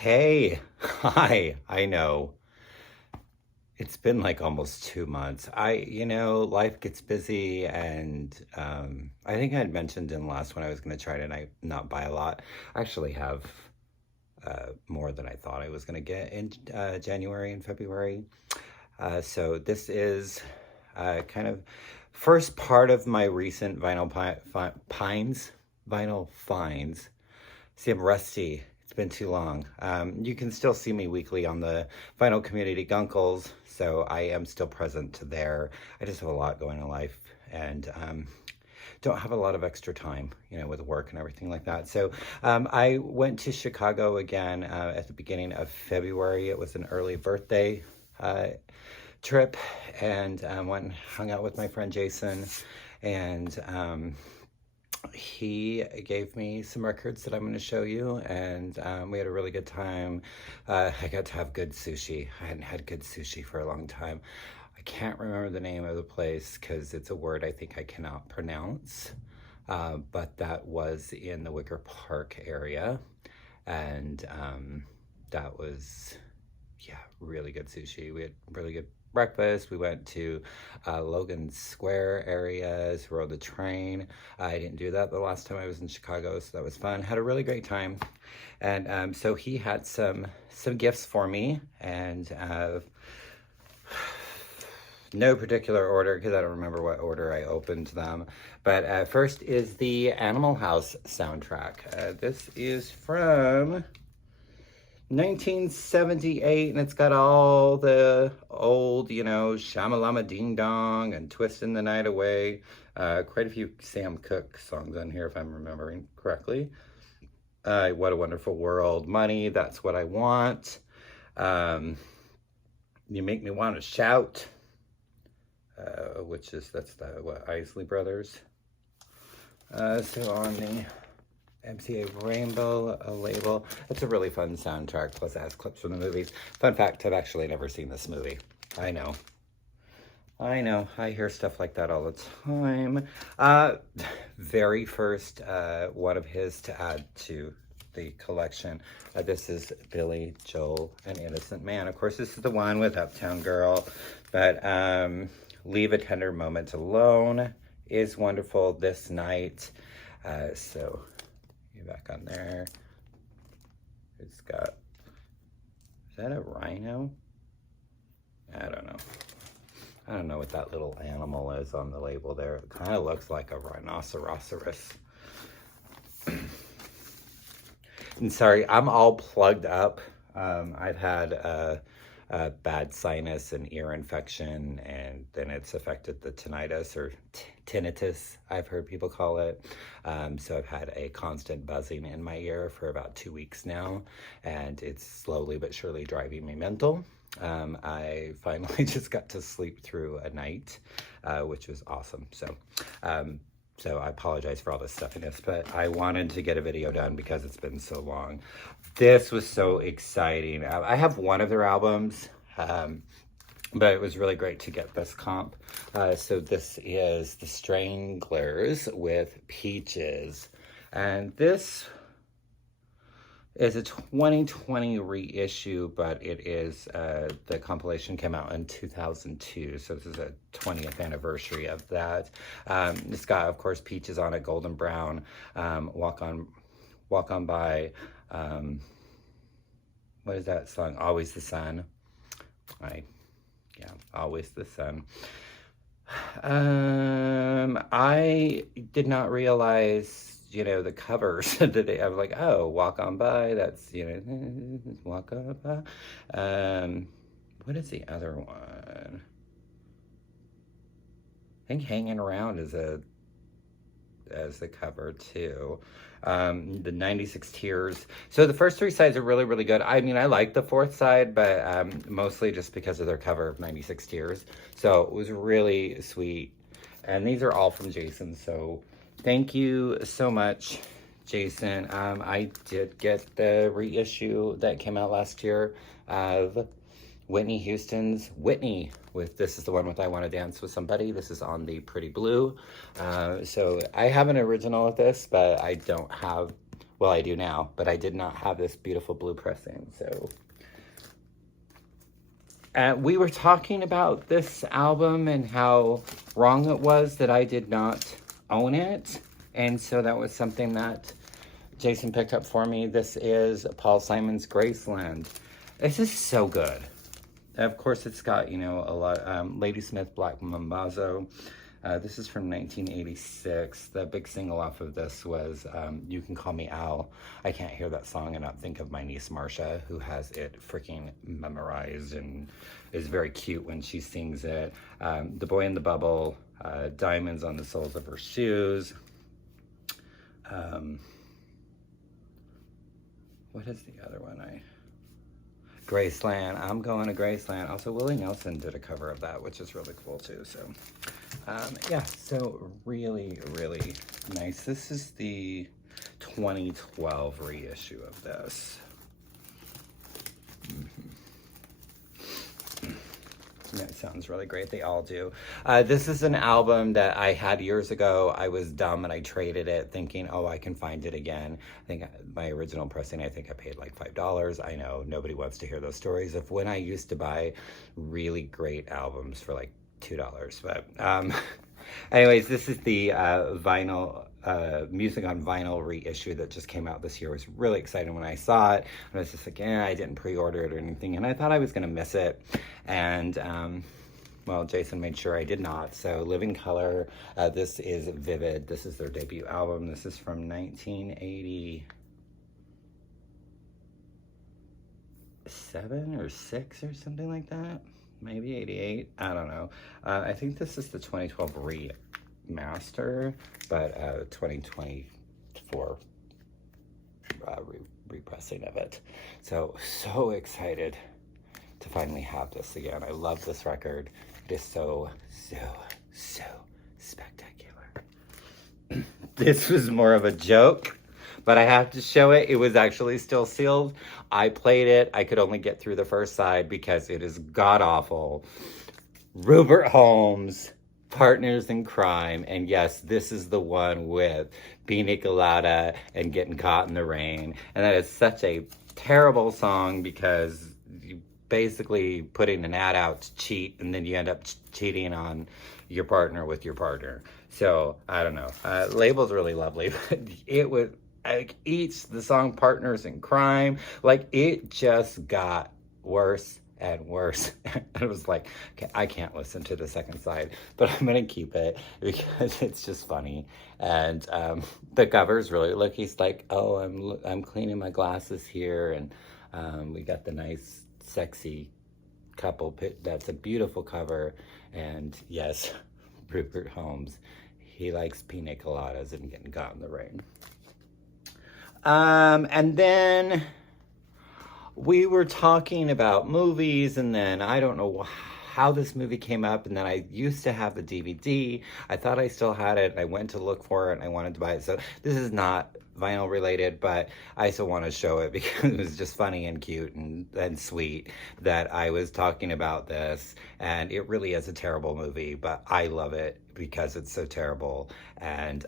Hey, hi, I know. It's been like almost 2 months. Life gets busy, and I think I had mentioned in the last one I was going to try to not buy a lot. I actually have more than I thought I was going to get in January and February. So this is kind of first part of my recent vinyl finds. See, I'm rusty. It's been too long. You can still see me weekly on the Vinyl Community Gunkles, so I am still present there. I just have a lot going in life, and don't have a lot of extra time, with work and everything like that. So I went to Chicago again at the beginning of February. It was an early birthday trip, and went and hung out with my friend Jason, and he gave me some records that I'm going to show you, and we had a really good time. I got to have good sushi. I hadn't had good sushi for a long time. I can't remember the name of the place because it's a word I think I cannot pronounce, but that was in the Wicker Park area, and that was, yeah, really good sushi. We had really good breakfast. We went to Logan Square areas, rode the train. I didn't do that the last time I was in Chicago, so that was fun. Had a really great time. And so he had some gifts for me, and no particular order because I don't remember what order I opened them. But first is the Animal House soundtrack. This is from 1978, and it's got all the old, Shamalama Ding Dong and Twisting the Night Away. Quite a few Sam Cooke songs on here, if I'm remembering correctly. What a Wonderful World, Money, That's What I Want. You Make Me Want to Shout, that's the Isley Brothers. So on the MCA Rainbow label. It's a really fun soundtrack, plus it has clips from the movies. Fun fact, I've actually never seen this movie. I know. I hear stuff like that all the time. Very first one of his to add to the collection. This is Billy Joel, An Innocent Man. Of course, this is the one with Uptown Girl, but Leave a Tender Moment Alone is wonderful. This Night. So back on there. It's got, is that a rhino? I don't know what that little animal is on the label there. It kind of looks like a rhinoceros. And sorry, I'm all plugged up. I've had bad sinus and ear infection, and then it's affected the tinnitus or tinnitus, I've heard people call it. So I've had a constant buzzing in my ear for about 2 weeks now, and it's slowly but surely driving me mental. I finally just got to sleep through a night, which was awesome. So I apologize for all this stuffiness, but I wanted to get a video done because it's been so long. This was so exciting. I have one of their albums, but it was really great to get this comp. So this is The Stranglers with Peaches. And this is a 2020 reissue, but it is, the compilation came out in 2002. So this is a 20th anniversary of that. It's got, of course, Peaches on it, Golden Brown, Walk On By, what is that song? Always the Sun. Always the Sun. I did not realize, the covers today. I was like, oh, Walk On By, that's, Walk On By. What is the other one? I think Hanging Around is as the cover too. The 96 Tears. So the first three sides are really, really good. I mean, I like the fourth side, but mostly just because of their cover of 96 Tears. So it was really sweet. And these are all from Jason. So thank you so much, Jason. I did get the reissue that came out last year of Whitney Houston's Whitney with, this is the one with I Want to Dance with Somebody. This is on the Pretty Blue. So I have an original of this, but I don't have Well, I do now, but I did not have this beautiful blue pressing, so. We were talking about this album and how wrong it was that I did not own it. And so that was something that Jason picked up for me. This is Paul Simon's Graceland. This is so good. Of course, it's got, you know, a lot, Ladysmith Black Mambazo. This is from 1986. The big single off of this was You Can Call Me Al. I can't hear that song and not think of my niece Marcia, who has it freaking memorized and is very cute when she sings it. The Boy in the Bubble, Diamonds on the Soles of Her Shoes. What is the other one? Graceland. I'm going to Graceland. Also, Willie Nelson did a cover of that, which is really cool too. So, yeah, so really, really nice. This is the 2012 reissue of this. That sounds really great. They all do. This is an album that I had years ago. I was dumb and I traded it thinking, oh, I can find it again. I think my original pressing, I think I paid like $5. I know nobody wants to hear those stories of when I used to buy really great albums for like $2. But anyways, this is the vinyl Music on Vinyl reissue that just came out this year. I was really excited when I saw it. I was just like, I didn't pre-order it or anything, and I thought I was going to miss it. And, well, Jason made sure I did not. So, Living Color, this is Vivid. This is their debut album. This is from 1987 or 6 or something like that. Maybe 88. I don't know. I think this is the 2012 remaster, but 2024 repressing of it. So excited to finally have this again. I love this record. It is so spectacular. This was more of a joke, but I have to show it. It was actually still sealed. I played it. I could only get through the first side because it is god-awful. Rupert Holmes, Partners in Crime. And yes, this is the one with Pina Colada and Getting Caught in the Rain. And that is such a terrible song because you basically putting an ad out to cheat and then you end up cheating on your partner with your partner. So, I don't know. Label's really lovely, but it was, like, the song Partners in Crime, like, it just got worse and worse. It was like, okay, I can't listen to the second side, but I'm gonna keep it because it's just funny. And the cover's really, look, he's like, oh, I'm cleaning my glasses here, and we got the nice, sexy couple. That's a beautiful cover. And yes, Rupert Holmes, he likes pina coladas and Getting Caught in the Rain. And then we were talking about movies, and then I don't know how this movie came up, and then I used to have the DVD. I thought I still had it. I went to look for it, and I wanted to buy it. So this is not vinyl related, but I still want to show it because it was just funny and cute and sweet that I was talking about this. And it really is a terrible movie, but I love it because it's so terrible. And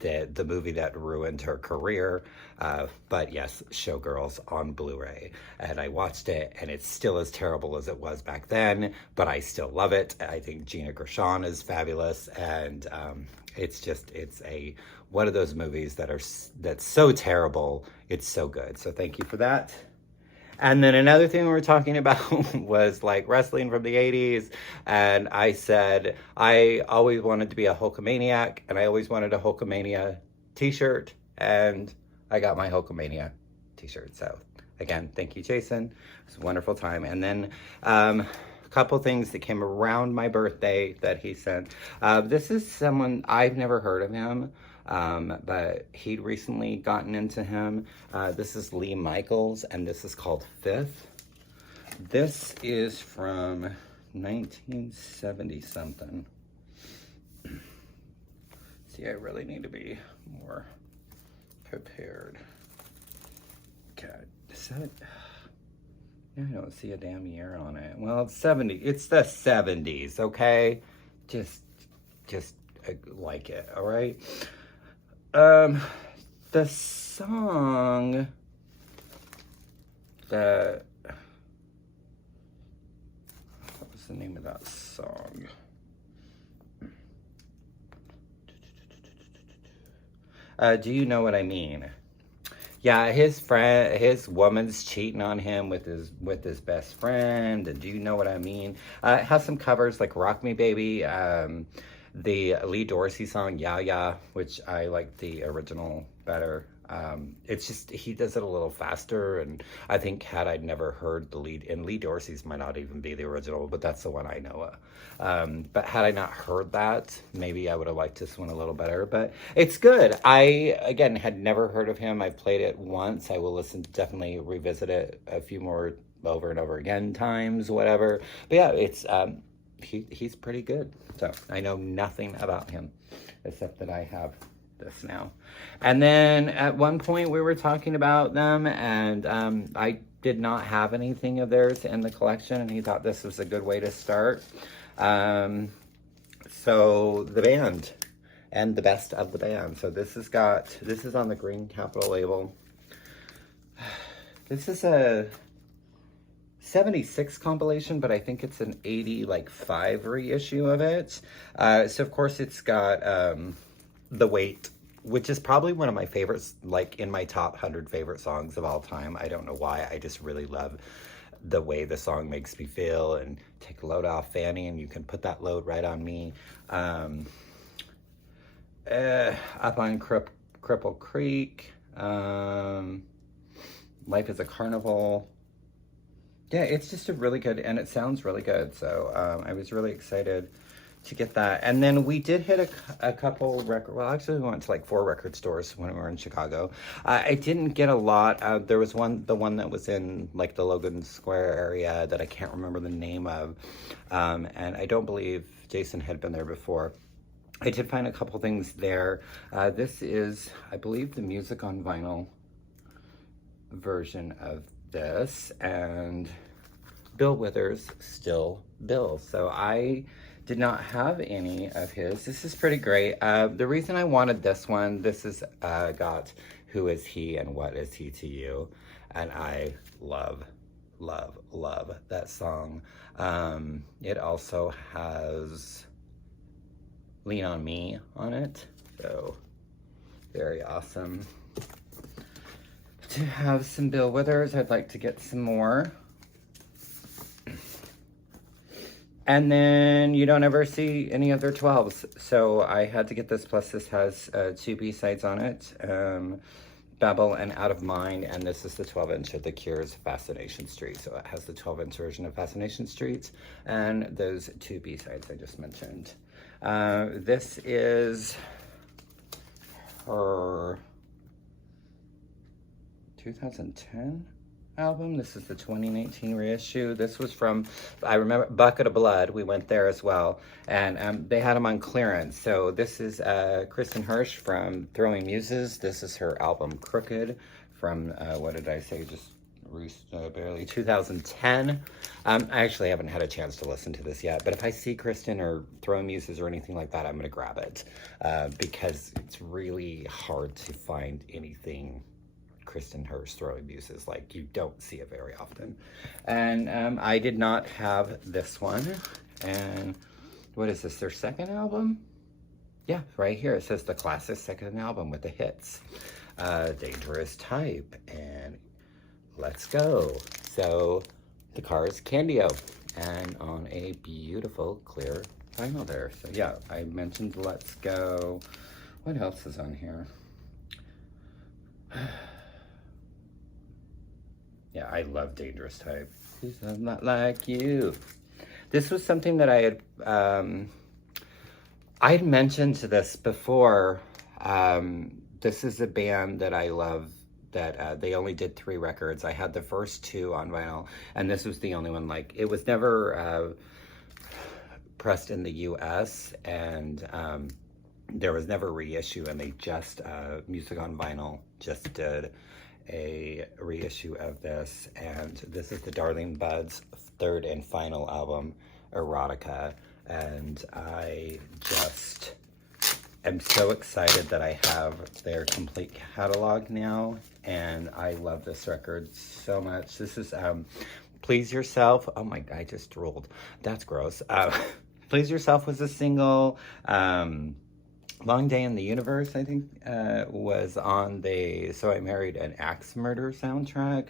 the movie that ruined her career. But yes, Showgirls on Blu-ray. And I watched it, and it's still as terrible as it was back then, but I still love it. I think Gina Gershon is fabulous, and it's one of those movies that's so terrible, it's so good. So thank you for that. And then another thing we were talking about was like wrestling from the 80s. And I said, I always wanted to be a Hulkamaniac, and I always wanted a Hulkamania t-shirt. And I got my Hulkamania t-shirt. So again, thank you, Jason. It was a wonderful time. And then a couple things that came around my birthday that he sent. This is someone, I've never heard of him. But he'd recently gotten into him. This is Lee Michaels, and this is called Fifth. This is from 1970 something. See, I really need to be more prepared. God, I don't see a damn year on it. Well, it's 70. It's the 70s, okay? Just like it, all right? the song that, what was the name of that song? Do You Know What I Mean? Yeah, his woman's cheating on him with his best friend. And Do You Know What I Mean? It has some covers like Rock Me Baby, the Lee Dorsey song Yeah Yeah, which I like the original better. It's just he does it a little faster, and I think had I never heard the lead, and Lee Dorsey's might not even be the original, but that's the one I know of. But had I not heard that, maybe I would have liked this one a little better. But it's good. I again had never heard of him. I've played it once. I will definitely revisit it a few more over and over again times, whatever. But yeah, it's he's pretty good. So I know nothing about him except that I have this now. And then at one point we were talking about them, and I did not have anything of theirs in the collection, and he thought this was a good way to start. So the band and the best of the band. So this is on the Green Capital label. This is a 76 compilation, but I think it's an 85 reissue of it. So of course it's got The Wait, which is probably one of my favorites, like in my top 100 favorite songs of all time. I don't know why, I just really love the way the song makes me feel. And Take a Load Off Fanny, and you can put that load right on me. Up on Cripple Creek, Life is a Carnival. Yeah, it's just a really good, and it sounds really good. So I was really excited to get that. And then we did hit a couple record, well, actually we went to like 4 record stores when we were in Chicago. I didn't get a lot. There was the one that was in like the Logan Square area that I can't remember the name of. And I don't believe Jason had been there before. I did find a couple things there. This is, I believe, the Music on Vinyl version of this, and Bill Withers, Still Bill. So I did not have any of his. This is pretty great. The reason I wanted this one, this is got Who Is He and What Is He to You? And I love, love, love that song. It also has Lean on Me on it. So very awesome to have some Bill Withers. I'd like to get some more. And then you don't ever see any other 12s. So I had to get this, plus this has 2 B-sides on it. Babel and Out of Mind, and this is the 12-inch of The Cure's Fascination Street. So it has the 12-inch version of Fascination Street and those 2 B-sides I just mentioned. This is her 2010 album. This is the 2019 reissue. This was from, I remember, Bucket of Blood. We went there as well, and they had them on clearance. So this is Kristen Hirsch from Throwing Muses. This is her album Crooked from, what did I say, just barely 2010. I actually haven't had a chance to listen to this yet, but if I see Kristen or Throwing Muses or anything like that, I'm going to grab it, because it's really hard to find anything Kristen Hirsch Throwing Muses. Like, you don't see it very often. And I did not have this one. And what is this, their second album? Yeah, right here it says the classic second album with the hits. Dangerous Type and Let's Go. So the Cars Candio, and on a beautiful clear vinyl there. So yeah, I mentioned Let's Go. What else is on here? Yeah, I love Dangerous Type. I'm not like you. This was something that I had mentioned to this before. This is a band that I love, that they only did 3 records. I had the first 2 on vinyl, and this was the only one. Like, it was never pressed in the US, and there was never a reissue, and they just, Music on Vinyl just did a reissue of this. And this is the Darling Buds' 3rd and final album, Erotica, and I just am so excited that I have their complete catalog now, and I love this record so much. This is Please Yourself. Oh my God, I just drooled. That's gross. Please Yourself was a single. Long Day in the Universe, I think, was on the So I Married an Axe Murder soundtrack.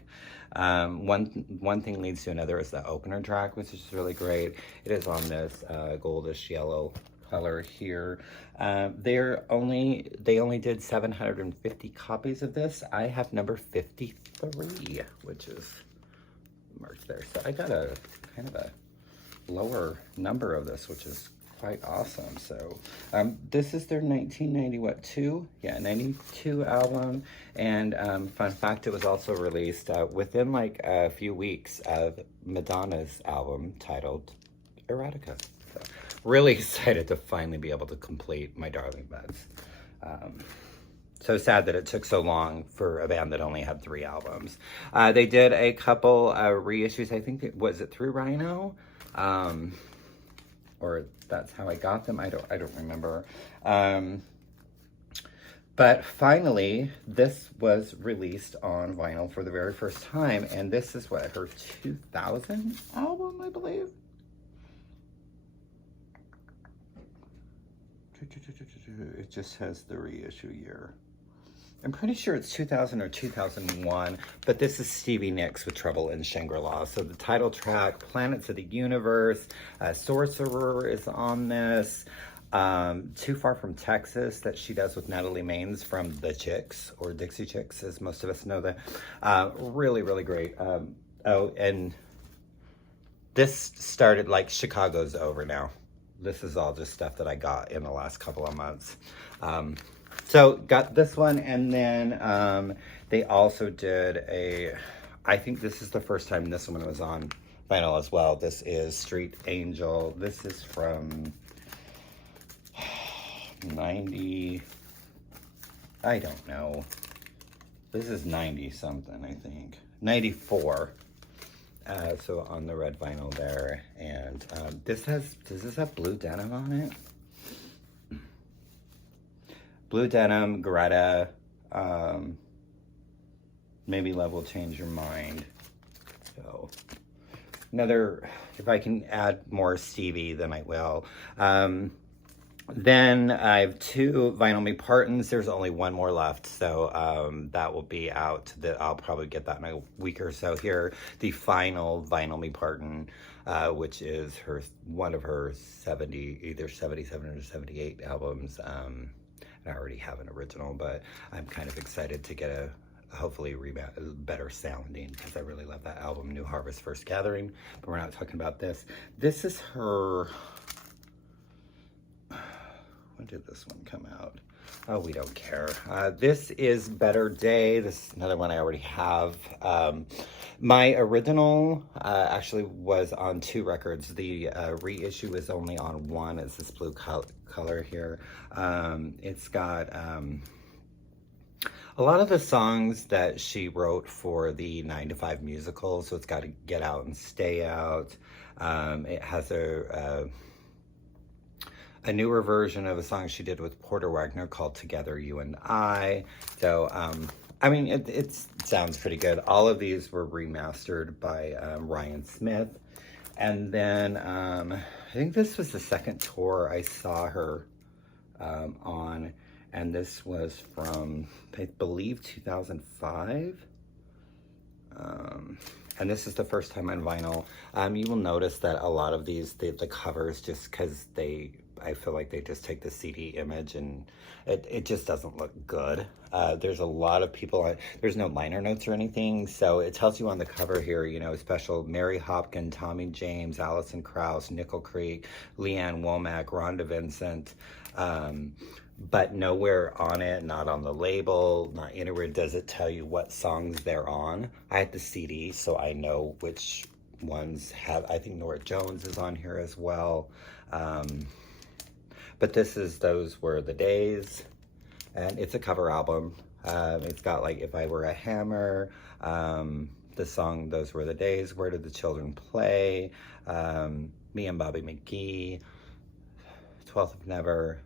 One thing leads to another is the opener track, which is really great. It is on this goldish yellow color here. They only did 750 copies of this. I have number 53, which is marked there. So I got a kind of a lower number of this, which is quite awesome. So this is their 92 album, and fun fact, it was also released within like a few weeks of Madonna's album titled Erotica. So really excited to finally be able to complete My Darling Beds. So sad that it took so long for a band that only had 3 albums. They did a couple reissues. I think was it through Rhino, or that's how I got them. I don't remember. But finally, this was released on vinyl for the very first time, and this is what, her 2000 album, I believe. It just has the reissue year. I'm pretty sure it's 2000 or 2001, but this is Stevie Nicks with Trouble in Shangri-La. So the title track, Planets of the Universe, Sorcerer is on this. Too Far from Texas, that she does with Natalie Maines from The Chicks, or Dixie Chicks, as most of us know that. Really, really great. Oh, and this started, like, Chicago's over now. This is all just stuff that I got in the last couple of months. So got this one, and then they also did I think this is the first time this one was on vinyl as well. This is Street Angel. This is from 90, I don't know. This is 90 something, I think. 94. So on the red vinyl there. And does this have blue denim on it? Blue denim, Greta, maybe Love Will Change Your Mind. So another, if I can add more Stevie, then I will. Then I have 2 Vinyl Me Partons. There's only 1 more left, so that will be out. I'll probably get that in a week or so here. The final Vinyl Me Parton, which is one of her 70, either 77 or 78 albums. I already have an original, but I'm kind of excited to get a hopefully better sounding, because I really love that album, New Harvest First Gathering, but we're not talking about this. This is her, when did this one come out? Oh, we don't care. This is Better Day. This is another one I already have. My original actually was on 2 records. The reissue is only on 1. It's this blue color here. It's got a lot of the songs that she wrote for the 9 to 5 musical. So it's got to Get Out and Stay Out. It has a newer version of a song she did with Porter Wagner called Together You and I. So, I mean, it sounds pretty good. All of these were remastered by Ryan Smith. And then I think this was the second tour I saw her on. And this was from, I believe, 2005. And this is the first time on vinyl. You will notice that a lot of these, the covers, just because I feel like they just take the CD image and it just doesn't look good. There's a lot of people, there's no liner notes or anything, so it tells you on the cover here, you know, special Mary Hopkin, Tommy James, Alison Krauss, Nickel Creek, Leanne Womack, Rhonda Vincent, but nowhere on it, not on the label, not anywhere does it tell you what songs they're on. I had the CD, so I know which ones have, I think Norah Jones is on here as well. But Those Were the Days, and it's a cover album. It's got like If I Were a Hammer, the song Those Were the Days, Where Did the Children Play, Me and Bobby McGee, 12th of Never,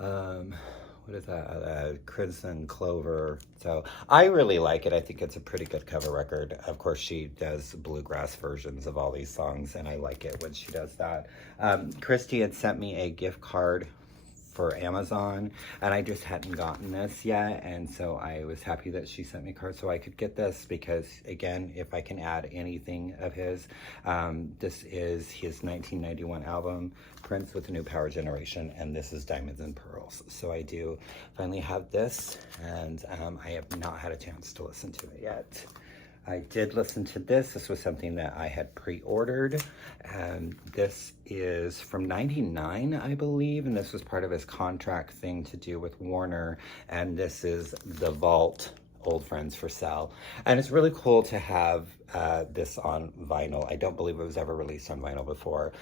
What is that? Crimson Clover. So I really like it. I think it's a pretty good cover record. Of course, she does bluegrass versions of all these songs, and I like it when she does that. Christy had sent me a gift card for Amazon, and I just hadn't gotten this yet, and so I was happy that she sent me a card so I could get this, because again, if I can add anything of his, this is his 1991 album, Prince with a New Power Generation, and this is Diamonds and Pearls. So I do finally have this, and I have not had a chance to listen to it yet. I did listen to this. This was something that I had pre-ordered, and this is from '99, I believe, and this was part of his contract thing to do with Warner, and this is The Vault, Old Friends for Sale. And it's really cool to have this on vinyl. I don't believe it was ever released on vinyl before.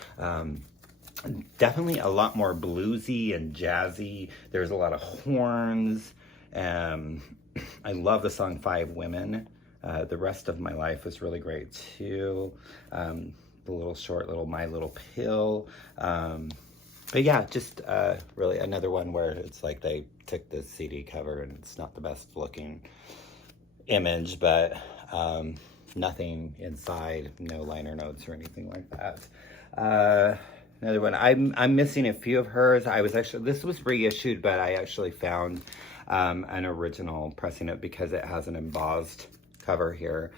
Definitely a lot more bluesy and jazzy. There's a lot of horns. I love the song Five Women. The Rest of My Life was really great too. The little short little My Little Pill. But yeah, just really another one where it's like they took the CD cover and it's not the best looking image, but nothing inside, no liner notes or anything like that. Another one, I'm missing a few of hers. This was reissued, but I actually found an original pressing it because it has an embossed cover here.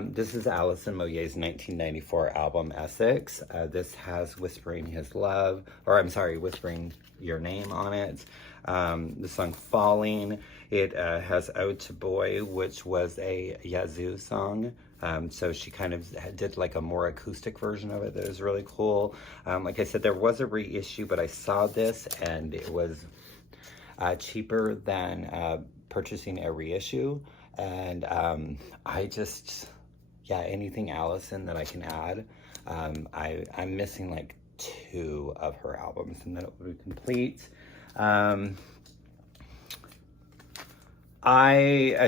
This is Alison Moyet's 1994 album Essex. This has Whispering Your Name on it. The song Falling. It has Ode to Boy, which was a Yazoo song. So she kind of did like a more acoustic version of it that is really cool. Like I said, there was a reissue, but I saw this and it was cheaper than purchasing a reissue. And anything Alison that I can add. I'm missing like 2 of her albums and then it will be complete. A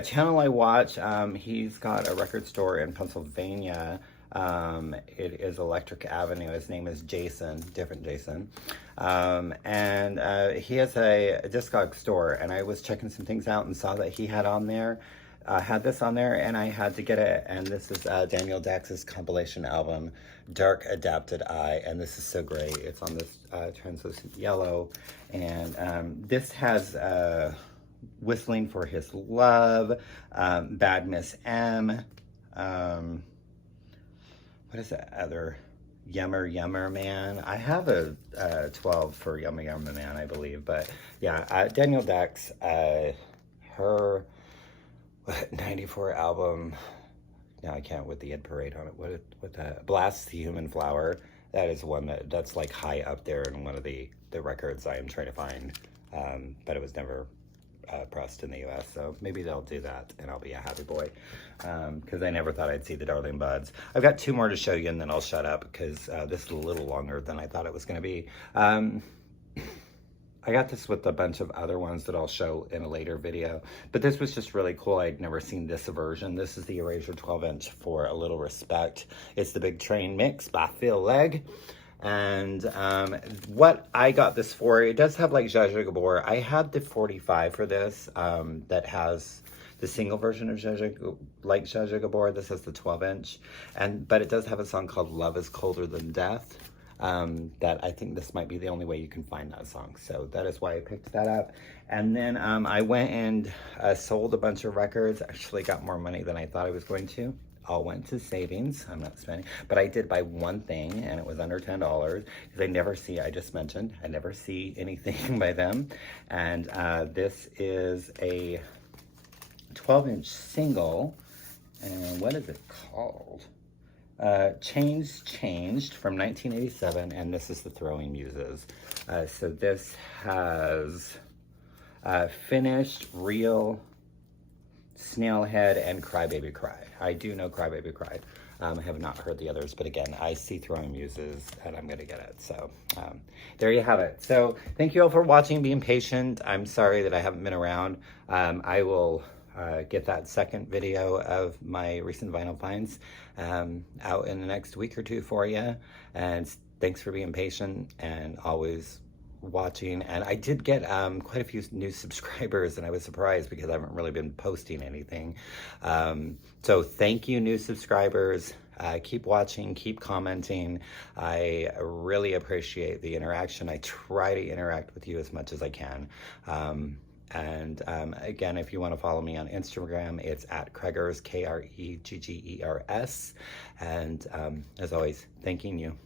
channel I watch, he's got a record store in Pennsylvania. It is Electric Avenue. His name is Jason, different Jason. And he has a Discog store, and I was checking some things out and saw that he had this on there, and I had to get it. And this is Daniel Dax's compilation album, Dark Adapted Eye, and this is so great. It's on this translucent yellow, and this has Whistling for His Love, Bad Miss M, what is that other? Yummer Man. I have a 12 for Yummer Man, I believe, but yeah, Daniel Dax, her 94 album, now I can't with the Ed Parade on it, what that, Blast the Human Flower, that is one that's like high up there in one of the records I am trying to find, but it was never pressed in the US, so maybe they'll do that and I'll be a happy boy, because I never thought I'd see the Darling Buds. I've got 2 more to show you and then I'll shut up, because this is a little longer than I thought it was going to be. I got this with a bunch of other ones that I'll show in a later video, but this was just really cool. I'd never seen this version. This is the Erasure 12-inch for A Little Respect. It's the Big Train Mix by Phil Legg. And what I got this for, it does have like Zsa Zsa Gabor. I had the 45 for this that has the single version of Zsa Zsa Gabor. This has the 12-inch, but it does have a song called Love is Colder Than Death. That I think this might be the only way you can find that song. So that is why I picked that up. And then I went and sold a bunch of records. Actually got more money than I thought I was going to. All went to savings. I'm not spending, but I did buy one thing and it was under $10 because I never see anything by them. And this is a 12-inch single. And what is it called? Chains Changed from 1987, and this is the Throwing Muses. So this has Finished, Real, Snailhead, and Cry Baby Cry. I do know Cry Baby Cry. I have not heard the others, but again, I see Throwing Muses, and I'm going to get it. So there you have it. So thank you all for watching, being patient. I'm sorry that I haven't been around. I will get that second video of my recent vinyl finds out in the next week or 2 for you. And thanks for being patient, and always watching. And I did get quite a few new subscribers, and I was surprised because I haven't really been posting anything. So thank you, new subscribers. Keep watching, keep commenting. I really appreciate the interaction. I try to interact with you as much as I can. Again, if you want to follow me on Instagram, it's at Kreggers, Kreggers. And as always, thanking you.